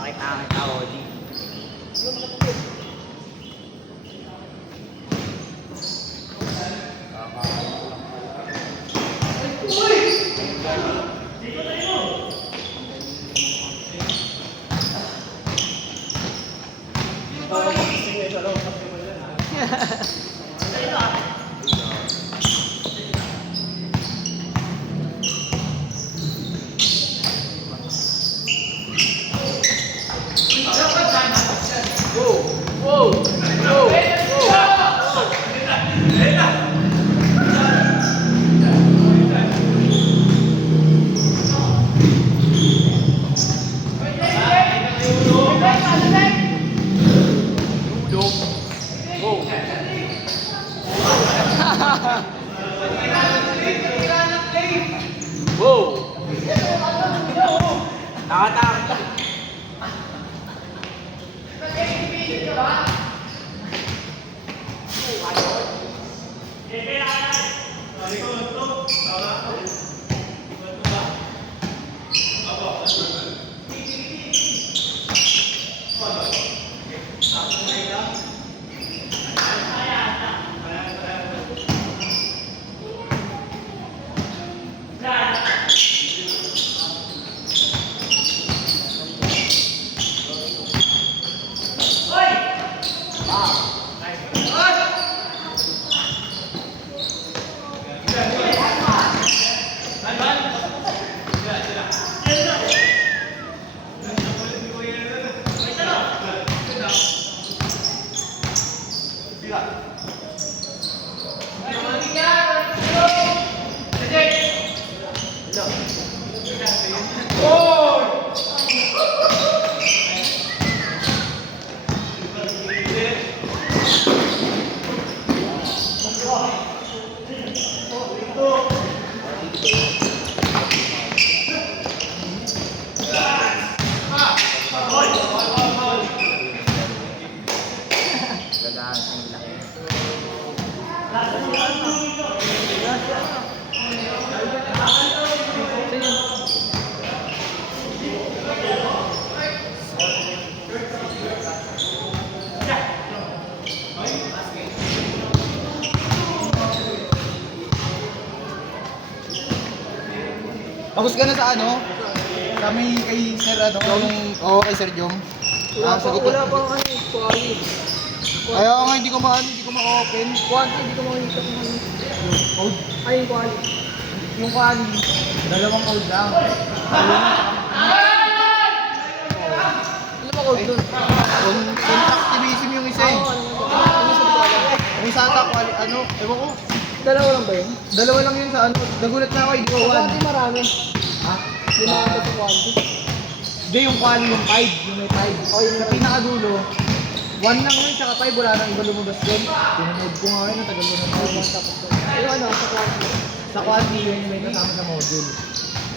Pakitangin ka, Oji. Wow! Nakatakot. Tapos ka na sa ano? Kami kay Sir ano, oo kay Sir Jom. Sagot Wala pa ano, quality. Ayaw nga, hindi ko ma-open. Quality, hindi ko makikita kung ano. Code. Ay, yung quality. Yung quali, dalawang code lang. Ano ba code doon? Contactivism yung isa eh. Oo, ano ba? Yung sa ata quali, ano, ewan ko. Dalawa lang ba yun? Dalawa lang yun sa ano. Nagulat na ako, hindi ko Quality marami. Ha? Lima ka sa quality. Hindi, yung quali, yung 5, yung may 5. Oh, yung Sa may pinakadulo, 1 lang yun, tsaka 5, wala nang iba lumabas yun. Pinanood ko nga yun, tagal ko na Yung tapos doon. Yung ano, sa quality. Sa quality, yun yung may kasama sa module.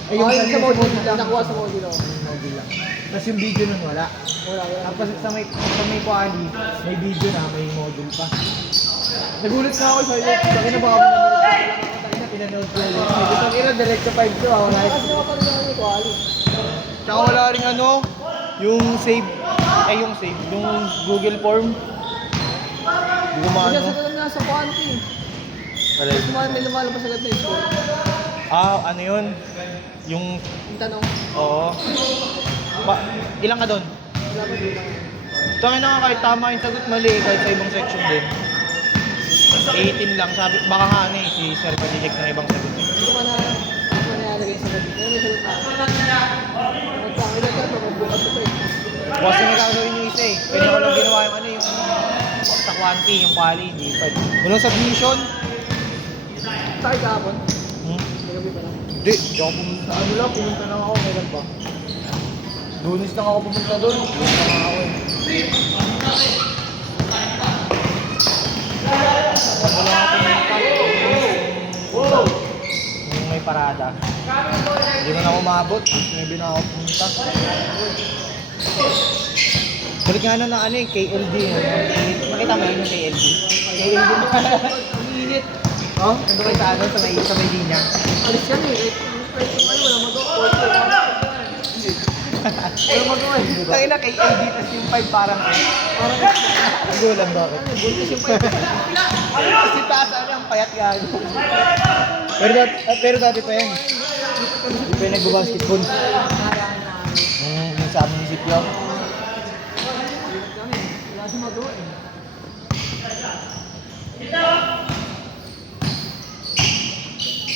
Oh, yung sa module lang. nakuha sa module. Oh. Yung module lang. Tapos yung video nun wala. Wala. Tapos sa may quali, may video na, may module pa. Nagulat na ako sa iyo. Sabi na baka na pinanood ko yun. Sabi na direct sa 5 to. Wala. Kasi naman yung quality. Tsaka wala rin ano, yung save, yung Google Form. Hindi ko Kasi maano. sa ganun na sa quality. May lumalabas agad na ito. Ano yun? Yung, Yung tanong, oo. Ilang ka doon? wala ba dito? Tangin na nga kahit tama yung sagot mali, kahit sa ibang section din. 18 lang, sabi, baka nga ano eh, si Sir Padilik ng ibang sagot. Hindi ko man nalagay sa gabi. Pero may sagot na. Nagpangilagay ka, magbukas ito eh. Kasi may gagawin yung isa eh. Pwede ko lang ginawa yung ano yung sa quanti, yung quali, hindi pa. Walang submission? Sakit kahapon. Hindi, Gabi pa lang. hindi ako pumunta. Ano lang, pumunta lang ako, meron pa. Lunes lang ako pumunta doon. Lunes lang ako eh. Wala lang ako pumunta. Wow! Yung may parada. Hindi na ako umabot. Hindi na ako pumunta. Balik nga na ano eh, KLD. Makita mo yun yung KLD? KLD mo. Ang init. Oh, ando kayo sa ano, sa may linya. Alis yan eh. Wala magawa. Wala magawa eh. Tangin na KLD, tas yung 5 parang Parang hindi ko alam bakit. buntis yung pipe. Kasi taas ano yung payat gago. Pero dati pa yan. Hindi pa yung nagbabasketball. Yung sa amin ni Sipyo. Wala siya magawa eh.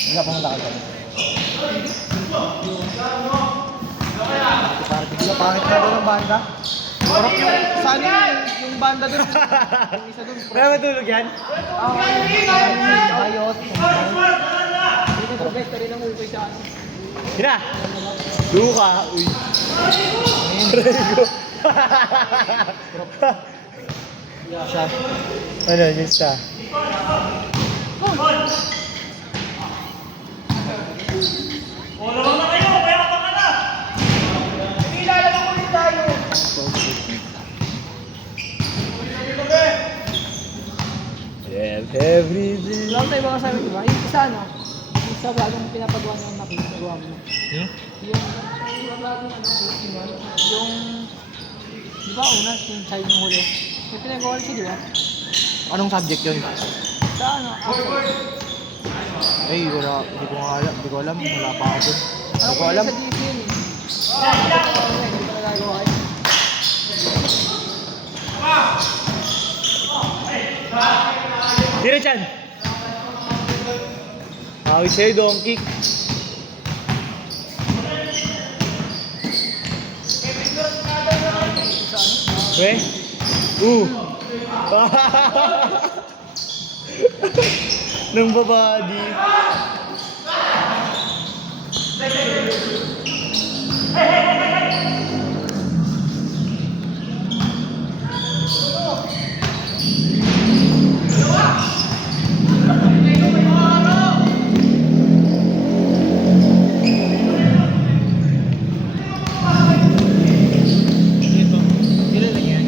Wala pang lakad kami. Pangit na doon ang banda. Parang sana yung banda doon. Yung isa doon. Kaya matulog yan? Ayos. Hindi ko progress ka rin ang ulkoy sa akin. Hina! Luka! Uy! Rego! Siya. Ano, yun siya. Everything. Wala tayo mga sabi, diba? Yung isa ano? Yung sa bagong pinapagawa ng nagawa mo. Yung bagong ano, diba? Yung, di ba una, yung side ng huli? May pinagawa siya, di ba? Anong subject yun? Sa ano, outside. Ay, wala. Hindi ko nga alam. Hindi ko alam. Wala pa ako dun. Hindi Ano ko ko alam. sa DC yun eh. Hindi ko nagagawa eh. Dire chan! Awit sa'yo, donkey. Sa ano? We? Nang babadi. Dito. Ilan lang yan?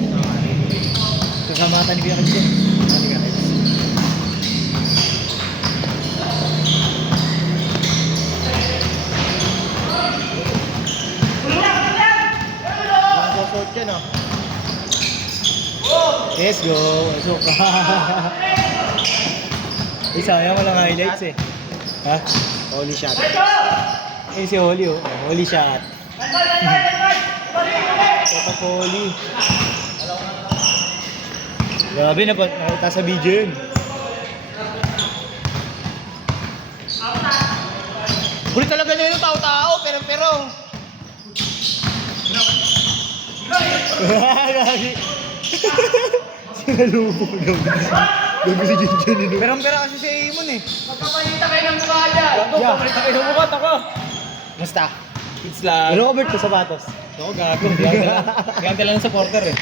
Kasama ni Kuya Kals. Ni Kuya Kals. Short yan oh. Let's go. Pasok ka. Sayang walang highlights eh. Ha? Holy shot. Eh si Holy oh. Holy shot. Papa Poli. Grabe, nakita sa video yun. Huli talaga niya yung tao-tao, pero. Gagi. Sinalubog daw. Gago si Jinjan yun. Pero kasi si Eamon eh. Magpapalita kayo ng mukha dyan! Magpapalita kayo ng mukha, ako. Basta. It's lang. Ano ka, Bert, sa sapatos? Oo, gago. Gamit lang ng supporter eh.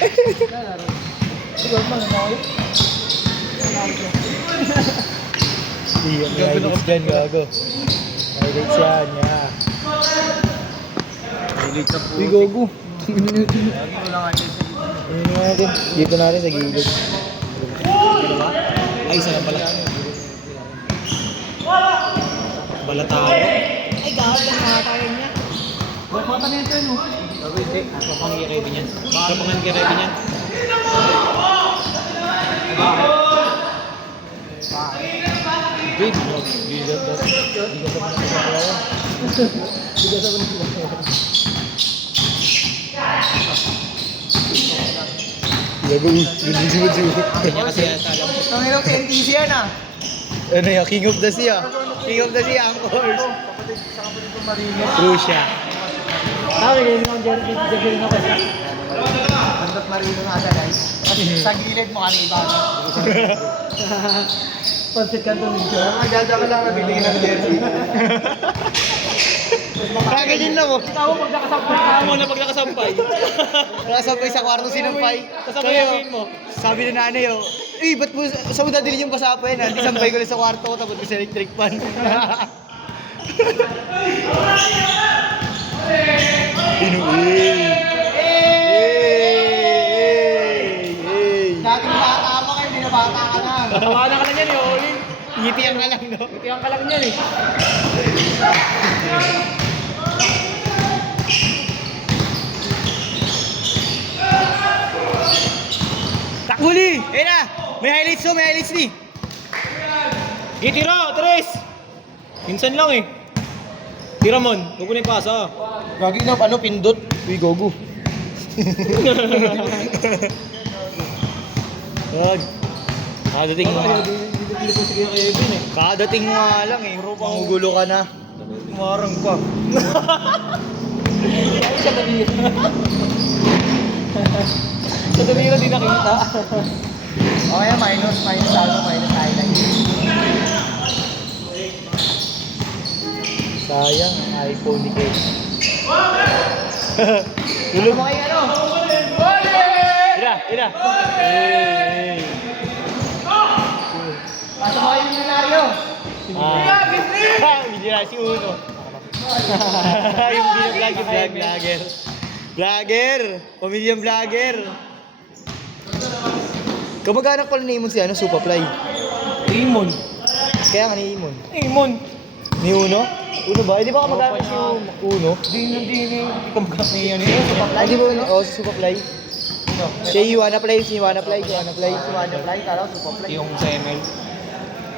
Siguro man, ano kayo? Iya, may highlights dyan, gago. Highlights yan, yeah. Hilig sa Uy, gago. Lagi mo lang ano sa Ano natin? Dito natin sa gilid. Ay, isa lang pala. Balataro. Ay, gawin lang mga tayo niya. Huwag mga tanin ito, no? Gago, hindi. Papangi kay Kevin yan. Papangan kay Kevin yan. Big, no? Gigat daw. Gigat sa mga kaya. Gigat sa mga kaya. Gago, ginisimod-simod. Kanya kasi yan sa alam. Ang hirap NTC yan ah. Ano yan? King of the Sea ah. King of the Sea, ang course. True siya. Sabi, ganyan lang dyan. Diyan ako. Bandot marino nga ata guys. Sa gilid mo kanina iba. Pansit ka ito nito. Dada ka lang nabili ng jersey. Kaya yun lang mo. Ikaw, pag nakasampay ka Tama na pag nakasampay. Nakasampay sa kwarto sinumpay. Kasama yung game mo. Sabi na nanay oh, ba't mo sa mo dadalhin yung pasapay na? Hindi sampay ko lang sa kwarto ko tapos sa electric fan. Inuwi. Dating bata pa kayo, hindi na bata ka na. Tatawanan ka lang yan, Oli. Ngitiyan ka lang, no? Itiyan ka lang yan eh. Takbuli! Ayun na! May highlights to, may highlights ni! Itira, Tres! Minsan lang eh. Tira mon, huwag mo na yung pasa. Gagi na, ano, pindot? Uy, gogo. Wag. Kadating mo nga. Hindi ko sige kay Kevin eh. Kadating mo nga lang eh. Magugulo ka na. Marang pa. sa daliri. Sa dali na di nakita. Okay, minus highlight. Sayang, ang iPhone ni Kate. Tulog mo kayo ano? Ira. Hey. Pasok mo kayo yung Milyonario. Milyonario si Uno. Yung vlogger. Vlogger! Pamilyang vlogger! Kamag-anak pala ni Imon si ano, Supafly. Imon. Kaya nga ni Imon. Imon. Ni Uno? Uno ba? Di ba kamag-anak si Uno? Hindi ko magkak na yan eh. Ay, di ba Uno? Oo, si Supafly. Siya yung Iwana-Play, si Iwana-Play. Kala ko Supafly. Yung sa ML.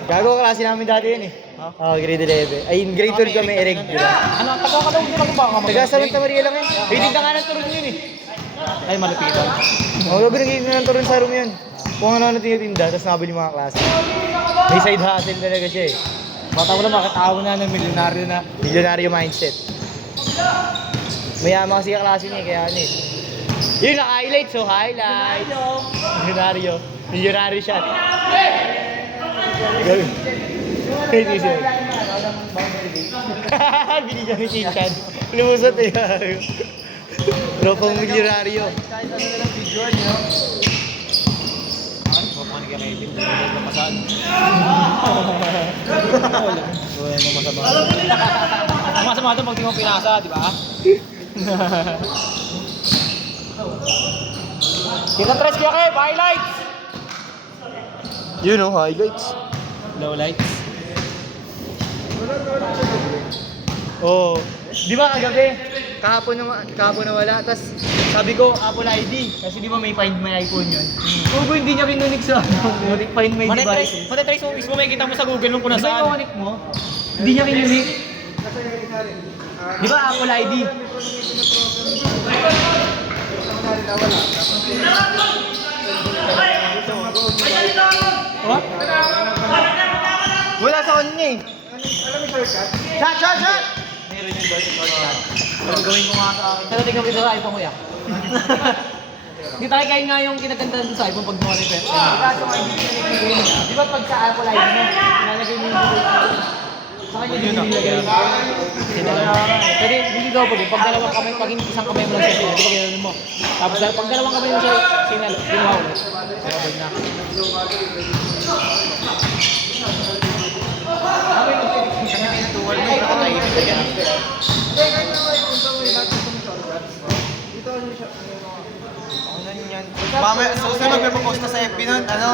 Gago klase namin dati yun eh. Oo, grade 11. Ay, grade 12 kami, ereg. Ano, taga ka daw hindi lang ba ka Taga Santa Maria lang yun. Rating ka nga ng turun yun eh. Ay, malapitan. Oo, gabi nagiging ng turun sa room yun. Kung ano tinitinda, tapos nabili mga klase. May side hustle talaga siya eh. Bata mo lang, makatawa na ng milyonaryo na. Milyonaryo mindset. Mayaman kasi kaklase niya, kaya ano eh. Yun na, highlights, so highlights. Milyonaryo. Milyonaryo shot. Gabi. Hindi siya. Binigyan ni Chinchan. Lumusot eh. Tropang milyonaryo. Kahit ano na lang video niyo. Papan kay Kevin, hindi ko masaan. Wala mo masama. Ang masama doon pag di mo pinasa, di ba? Kita tres kaya kayo, highlights! Yun oh, highlights. Low lights. Oh, di ba kagabi? Kahapon na wala. Tapos sabi ko, Apple ID. Kasi di ba may find my iPhone yun? Ugo, hindi niya kinunik sa find my device. Matitrace mo mismo, may kita mo sa Google nung kung Di ba nasaan. kinunik mo? Hindi niya kinunik. Di ba Apple ID? What? Wala sa kanya eh. Shot, shot, shot! Meron yung shortcut. Pero gawin ko nga sa... Pero tingnan mo ito sa iPhone ko yan. Hindi tayo kayo nga yung kinaganda sa iPhone pag naman yung Pepsi. Kaso nga hindi pinagiging. Di ba pag sa Apple ID mo, nalagay mo yung sa kanya hindi nilagay yung Pwede, hindi daw pwede. Pag dalawang kamay, pag isang kamay mo lang siya, di ba gano'n mo? Tapos pag dalawang kamay mo siya, signal, ginawa ulit. Sabay na. Kami nag-finish kami pinatuwal mo yung nakatahimik ka yan. Mamaya, susunod may pupost na sa FB nun, ano?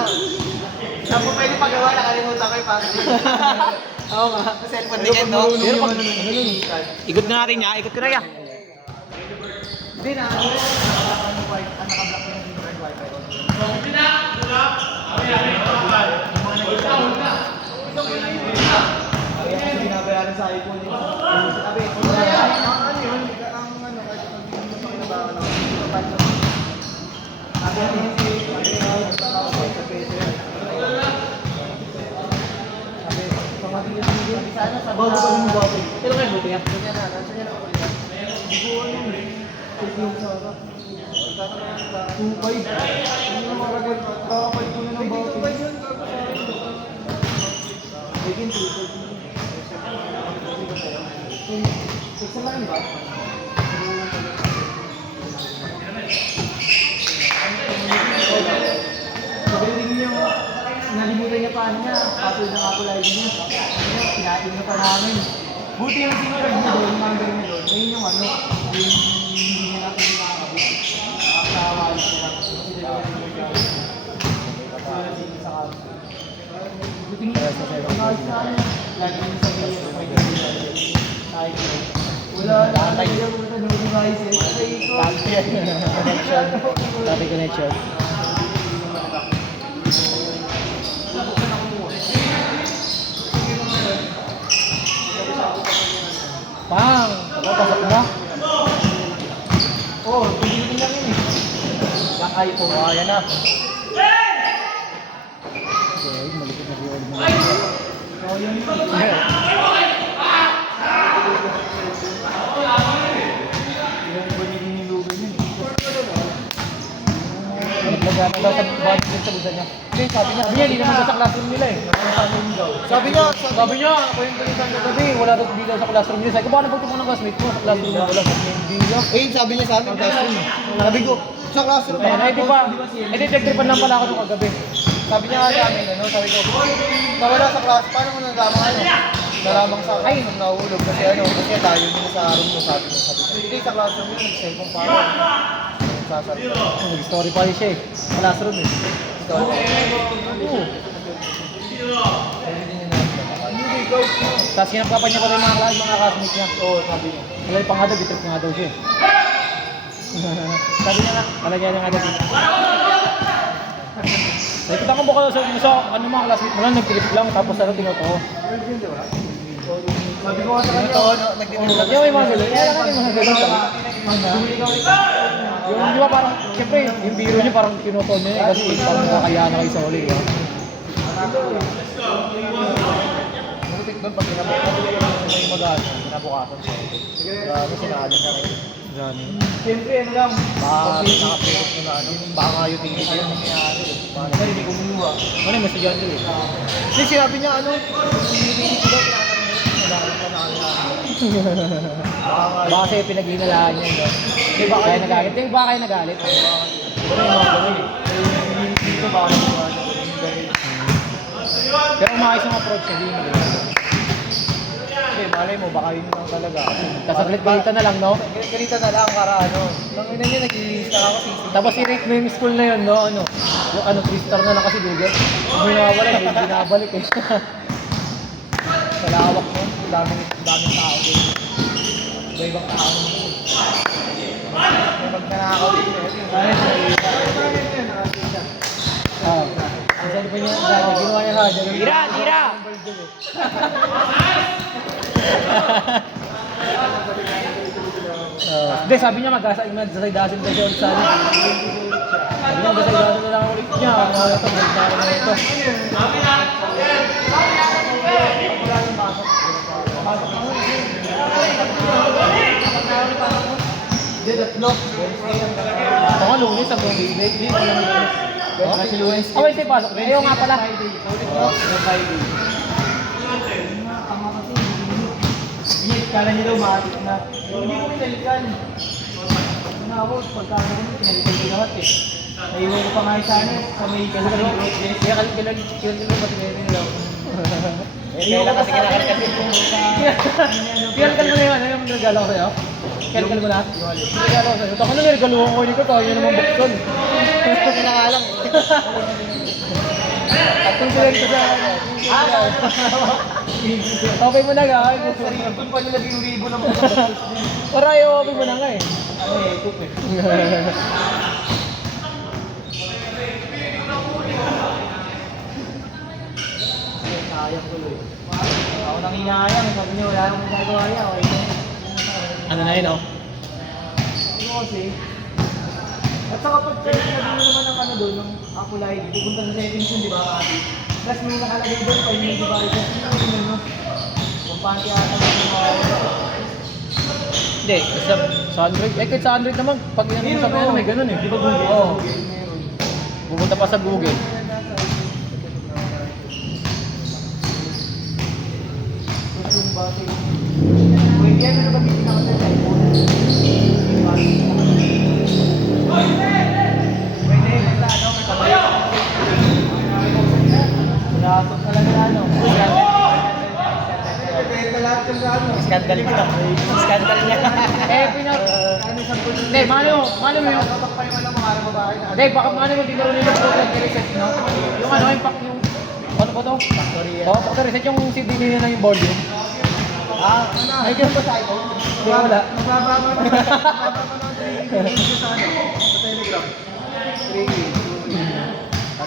Saan po pwede pagawa, nakalimutan ko yung password. Oo nga. Sa cellphone ni Ken, no? Pero pag, ikot na natin niya, ikot ko na yan. Hindi na, ano yun? Naka-block mo yung wifi. Kaya kasi binabayaran sa iPhone yun. Sabi, ano yun? Ang ano, kahit pag hindi mo sa kinabahan ako, sabi natin sa peso yun. Sabi, pamagiging din sana sa bago pa yung bago. Pero kayo buti yan. Ganyan na, nandiyan yan ako rin. Hindi ko ano yun. Check yung sa ako. 2.5. Hindi na makagal. Kakapal ko na ng bago. 2.5 yun. Begin 2.5. Sa lang ba? Magaling niya, nalimutan niya paano niya, password ng Apple ID niya. Pinatin na pa namin. Buti yung sinurag niya doon, yung number niya doon. Ayun yung ano, yung hindi niya natin nakakabit. Nakakawali siya lang. Buti niya, lagi niya sa video, may gawin. Wala na tayo ng devices. Connection. Dati connection. Pang! Pasok na? Oo, pilitin lang yun eh. Yung iPhone. Oh, yan na. Okay, malipit na viewer mo. Oh, yun. Yung banili ni Lugan yun. Naglagyan daw sa body sa bulsa niya. Hindi, sabi niya, Hindi naman sa classroom nila eh. Sabi niya, Sabi niya, ako yung kalitan na gabi, wala daw hindi daw sa classroom niya. Sabi ko, paano pagtumo ng classmate mo? Sa classroom na wala. Sabi niya, hindi niya. sabi niya sa amin, classroom. Sabi ko, sa classroom. Ay, di ba? Eh, detective lang pala ako nung kagabi. Sabi niya nga sa amin, ano, sabi ko, nawala sa class, paano mo nalaman ano? Nalamang sa akin, nung nahulog, kasi ano, kasi tayo nila sa room mo, sabi ko, hindi sa classroom yun, nag-cellphone pa ako. Sasabi ko, Nag-story pa rin siya eh. Sa classroom eh. ikaw. Oo. Hindi niya nalaman. Hindi, ikaw. Tapos kinapkapan niya pa rin mga classmates niya. Oo, sabi niya. Wala pa nga daw, bitrip nga daw siya eh. Sabi niya na, talagyan niya nga daw. Nakikita ko ba kayo sa ano mga classmate mo lang, nag-trip lang, tapos ano tinotoo. Sabi ko nga sa kanya, nagtitinulog. Yung may mga gano'n, kaya lang yung mga gano'n talaga. Yung di ba parang, siyempre, yung biro niya parang tinotoo niya eh, kasi parang nakakaya na kayo sa uli. Marutik doon, pag kinabukasan, may mag-ano, kinabukasan siya. Grabe, sinadin na rin. Siyempre, ano lang, baka nakapirot mo na ano, baka nga yung tingin kayo, baka hindi ko minuha. Ano yung estudyante eh? Hindi, sinabi niya ano, hindi ko daw pinakaroon pa na Baka kasi pinaghinalaan niya yun. Di ba kaya nagalit? Di ba kaya nagalit? Ano yung mga gano'n eh. Dito baka naman, Pero umayos yung approach niya, hindi mo hindi, malay mo, baka yun lang talaga. Kasaglit-galitan na lang, no? Ganito na lang para ano, nang ina niya nag-i-release na ako sisi. Tapos i-rate mo yung school na yun, no? Ano? Yung ano, 3-star na lang kasi Google. Kung may nawawala, hindi binabalik eh. Sa lawak mo, daming tao din. Iba-ibang tao. May pag nanakaw din eh. Ah. Ang saan pa niya, ginawa niya ha, tira, tira! Hindi, sabi niya mag-dasay-dasin daw siya ulit sa akin. Sabi niya mag-dasay-dasin na lang ulit niya. Wala ito, balik na ako na ito. Hindi, tatlo. Ito nga, lunes ang buong bibig. Hindi, walang lunes. Kasi lunes. Oh, wait, pasok. Ayaw nga pala. Friday. Hindi, kala niya daw maatik na. Hindi ko pinalikan. Ako, pagkano ko, pinalikan ko lahat eh. Naiwan ko pa nga yung sana sa may kasaling group din. Kaya kailan pati meron nila. Kailan kasi kinakal kasi kung Pinalkal mo na yun. Ano yung regalo ko sa'yo? Pinalkal mo na? Regalo ko sa'yo. Ako na may regalo ko. Hindi ko tayo naman bukson. Hindi na nga lang. At kung sila ito sa okay mo na nga. Doon pa nilagay yung ribo ng mga Para yung okay mo na nga eh. ano eh, cook eh. Sayang tuloy. Ako nang hinahayang, sabi niya wala akong magagawa yan. Ano na yun, oh? Ano kasi? At saka pag kayo naman ng ano doon, ng Apple ID, pupunta sa settings yun, di ba, Kati? Plus may nakalagay doon, pag may devices, yun yun, no? Kumpante ata ng mga Hindi, sa Android. Eh, kahit sa Android naman, pag yan mo sa ano, may ganun eh. Di ba Google? Oo. Meron. Pupunta pa sa Google. Tapos yung battery. Pwede yan, ano ba gamitin ako sa iPhone? Pwede, basta ano, may kamay. Lasot talaga ano. Depende lahat yung ano. Skandal ko na. Skandal niya. Eh, Ano sa puno? Hindi, mano mo yung... Kapag pa yung ano, mga babae na. Hindi, baka mano mo din nila program reset, no? Yung ano, yung pack yung... Ano ba to? Factory yan. Oo, factory reset yung CD nila na yung board yun. Ah, ano? Ay, ganun ba sa iPhone? Hindi, wala. Magbababa ng 3 sa ano? Sa Telegram. 3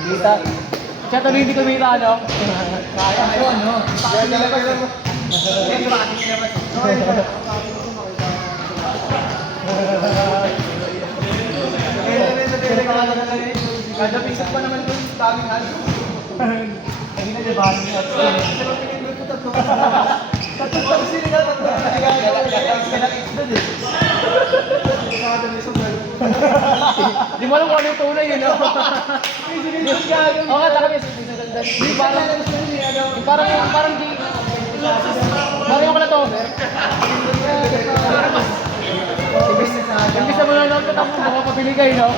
Kita. Siya tuloy hindi kumita, ano? Kaya ko ano? Pakati nila ba? Pakati nila ba? Kada piso pa naman doon, daming ano. Hindi na diba? Tatlo sila tatlo. Di mo alam kung ano yung tunay yun, no? Oo nga, takap yun. Di parang di... Parang yung kalatover. Imbis na mga nang katapos, baka pabili kayo, no?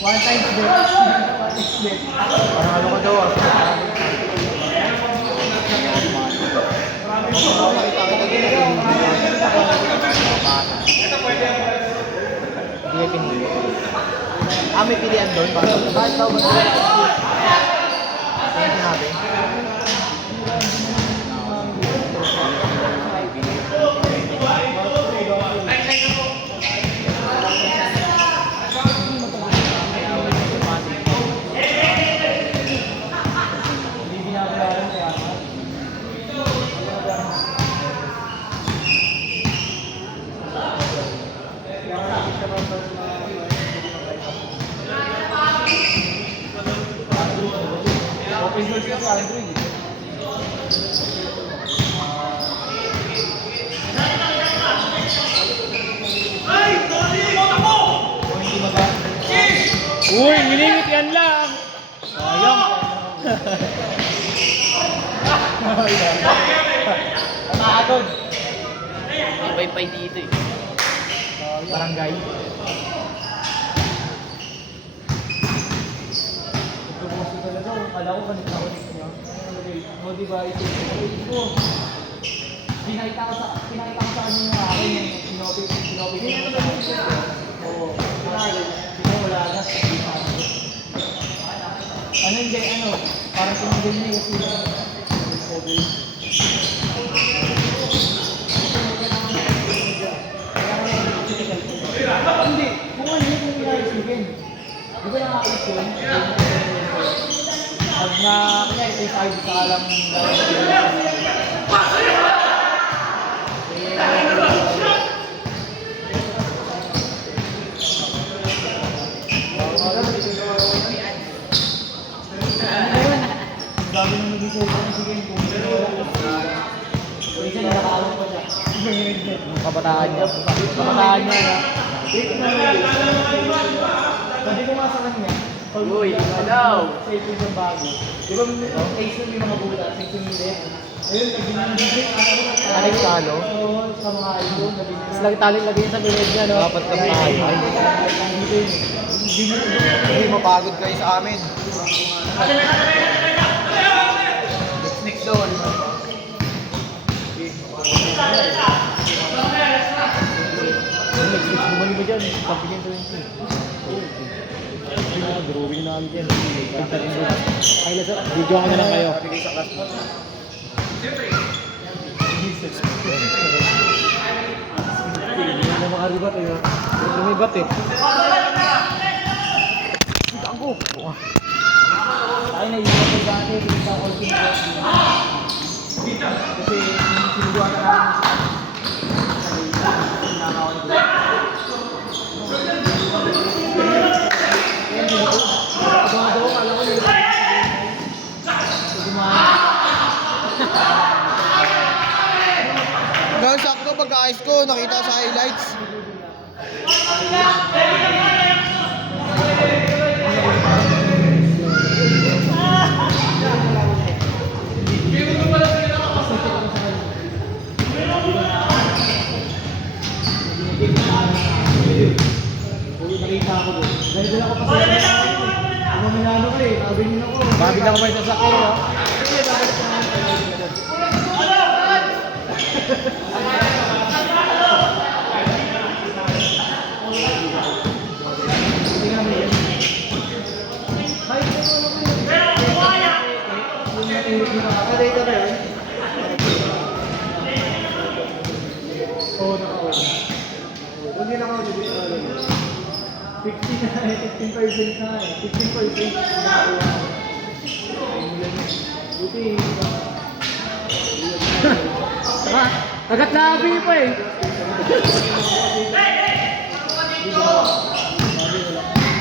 One time bet. Parang ano ka daw, ah. Hindi ka pinili. May pilihan doon. Bakit daw ba? Kaya sinabi. Open source ka sa Android. Uy, minimit yan lang! Sayang! Nakakagod. May wifi dito eh. Barangay. Gusto talaga. Kala ko kanina ako niya. No device. Pinakita ko sa kanya yung akin yung sinopit niya sa akin. Oo. Sino wala na. Ano hindi, ano? Parang tinanggal niya kasi COVID. Kaya ko Again, di ba nakakit yun? Pag na, kaya ito yung side sa alam Sabi nung nag-isip ko na sige kung isa nakakaalam pa siya. Kabataan niya. Kabataan niya na. Sabi ko nga sa kanya, pag Uy, hello. sa ito yung bago. Di ba taste nun yung mga buta, taste nun nila. Ayun, nag-music, Alex Talo. Oo, sa mga idol, Tapos lang taling lagay sa bilid niya, no? Dapat na tayo. Hindi mapagod kayo sa amin. next doon. Bumalik ba dyan? Pagpigyan 20. Drawing na natin. Ay, lasa. Video ko na lang kayo. Hindi na makaribat eh. Lumibat eh. Gago. Tayo na iwan ko dati, pinita ko ultimate wrestling. Kasi sinubuan na namin sa Guys, sakto pagka-ice ko, nakita sa highlights. nakita ako doon. Dahil doon ako pasaya. Umaminano ko eh, nabingin ako. Babig na ko may sasakyan, no? Nakadata na yun? Oo, naka-on. Huwag yun ako, 15% na eh. 15% nakakuha. Buti. Kagat labi pa eh.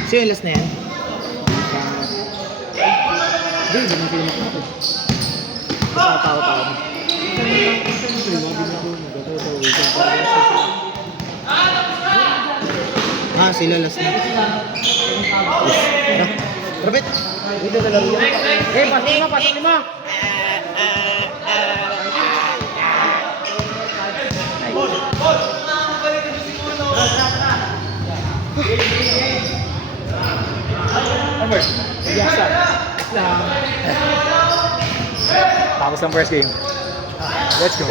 Sino yung last na yan? Hindi, hindi mo sila makakapit. Tao-tao. Ah, sila last na. Rapit! Dito na lang yan. Eh, pasok lima! Yasa. Tapos ang first game. Let's go.